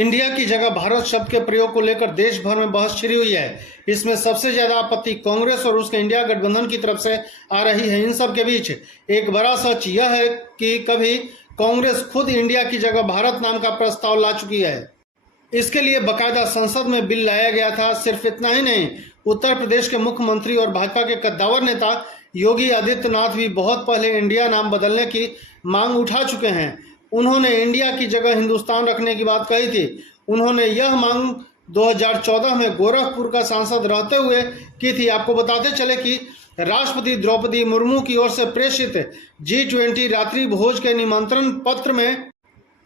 India की जगह भारत शब्द के प्रयोग को लेकर देश भर में बहस छिड़ी हुई है। इसमें सबसे ज्यादा आपत्ति कांग्रेस और उसके इंडिया गठबंधन की तरफ से आ रही है। इन सब के बीच एक बड़ा सच यह है कि कभी कांग्रेस खुद इंडिया की जगह भारत नाम का प्रस्ताव ला चुकी है। इसके लिए बकायदा संसद में बिल लाया गया था। सिर्फ इतना ही नहीं, उत्तर प्रदेश के मुख्यमंत्री और भाजपा के कद्दावर नेता योगी आदित्यनाथ भी बहुत पहले इंडिया नाम बदलने की मांग उठा चुके हैं। उन्होंने इंडिया की जगह हिंदुस्तान रखने की बात कही थी। उन्होंने यह मांग 2014 में गोरखपुर का सांसद रहते हुए की थी। आपको बताते चले कि राष्ट्रपति द्रौपदी मुर्मू की ओर से प्रेषित G20 रात्रि भोज के निमंत्रण पत्र में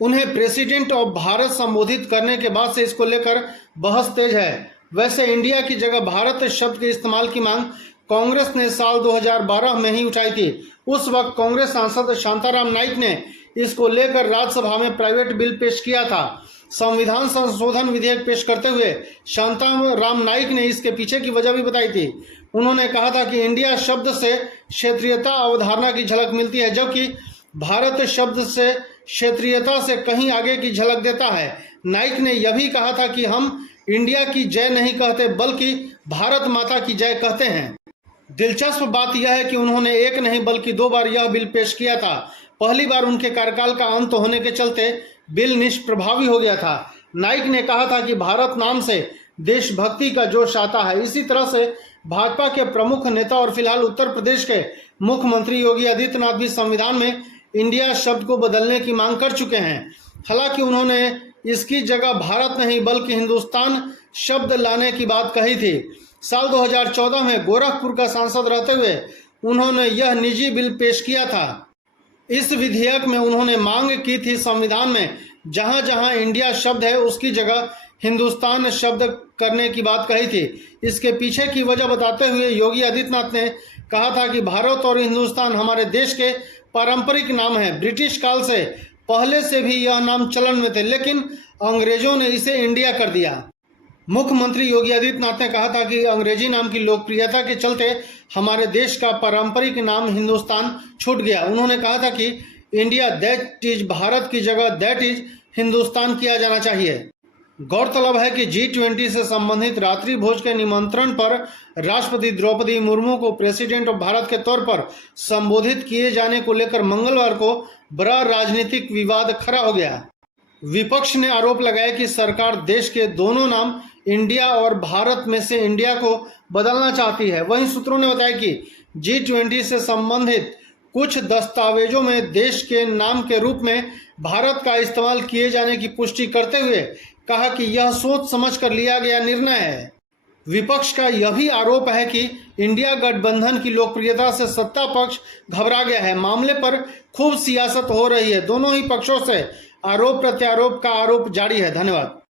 उन्हें प्रेसिडेंट ऑफ भारत संबोधित करने के बाद से इसको लेकर बहस तेज है। वैसे इंडिया की जगह भारत शब्द के इस्तेमाल की मांग कांग्रेस ने साल 2012 में ही उठाई थी। उस वक्त कांग्रेस सांसद शांताराम नाइक ने इसको लेकर राज्यसभा में प्राइवेट बिल पेश किया था। संविधान संशोधन विधेयक पेश करते हुए शांताराम नाइक ने इसके पीछे की वजह भी बताई थी। उन्होंने कहा था कि इंडिया शब्द से क्षेत्रीयता अवधारणा की झलक मिलती है, जबकि भारत शब्द से क्षेत्रीयता से कहीं आगे की झलक देता है। नाइक ने यह भी कहा था कि हम इंडिया की जय नहीं कहते बल्कि भारत माता की जय कहते हैं। दिलचस्प बात यह है कि उन्होंने एक नहीं बल्कि 2 बार यह बिल पेश किया था। पहली बार उनके कार्यकाल का अंत होने के चलते बिल निष्प्रभावी हो गया था। नाइक ने कहा था कि भारत नाम से देशभक्ति का जोश आता है। इसी तरह से भाजपा के प्रमुख नेता और फिलहाल उत्तर प्रदेश के मुख्यमंत्री योगी आदित्यनाथ भी संविधान में इंडिया शब्द को बदलने की मांग कर चुके हैं। हालांकि उन्होंने इसकी जगह भारत नहीं बल्कि हिंदुस्तान शब्द लाने की बात कही थी। साल 2014 में गोरखपुर का सांसद रहते हुए उन्होंने यह निजी बिल पेश किया था। इस विधेयक में उन्होंने मांग की थी संविधान में जहां जहां इंडिया शब्द है उसकी जगह हिंदुस्तान शब्द करने की बात कही थी। इसके पीछे की वजह बताते हुए योगी आदित्यनाथ ने कहा था कि भारत और हिंदुस्तान हमारे देश के पारंपरिक नाम है। ब्रिटिश काल से पहले से भी यह नाम चलन में थे, लेकिन अंग्रेजों ने इसे इंडिया कर दिया। मुख्यमंत्री योगी आदित्यनाथ ने कहा था कि अंग्रेजी नाम की लोकप्रियता के चलते हमारे देश का पारंपरिक नाम हिंदुस्तान छूट गया। उन्होंने कहा था कि इंडिया दैट इज भारत की जगह दैट इज हिंदुस्तान किया जाना चाहिए। गौरतलब है कि G20 से संबंधित रात्रि भोज के निमंत्रण पर राष्ट्रपति द्रौपदी मुर्मू को प्रेसिडेंट ऑफ भारत के तौर पर संबोधित किए जाने को लेकर मंगलवार को बड़ा राजनीतिक विवाद खड़ा हो गया। विपक्ष ने आरोप लगाया कि सरकार देश के दोनों नाम इंडिया और भारत में से इंडिया को बदलना चाहती है। वहीं सूत्रों ने बताया कि G20 से संबंधित कुछ दस्तावेजों में देश के नाम के रूप में भारत का इस्तेमाल किए जाने की पुष्टि करते हुए कहा कि यह सोच समझकर लिया गया निर्णय है। विपक्ष का यह भी आरोप है कि इंडिया गठबंधन की लोकप्रियता से सत्ता पक्ष घबरा गया है। मामले पर खूब सियासत हो रही है। दोनों ही पक्षों से आरोप प्रत्यारोप का आरोप जारी है। धन्यवाद।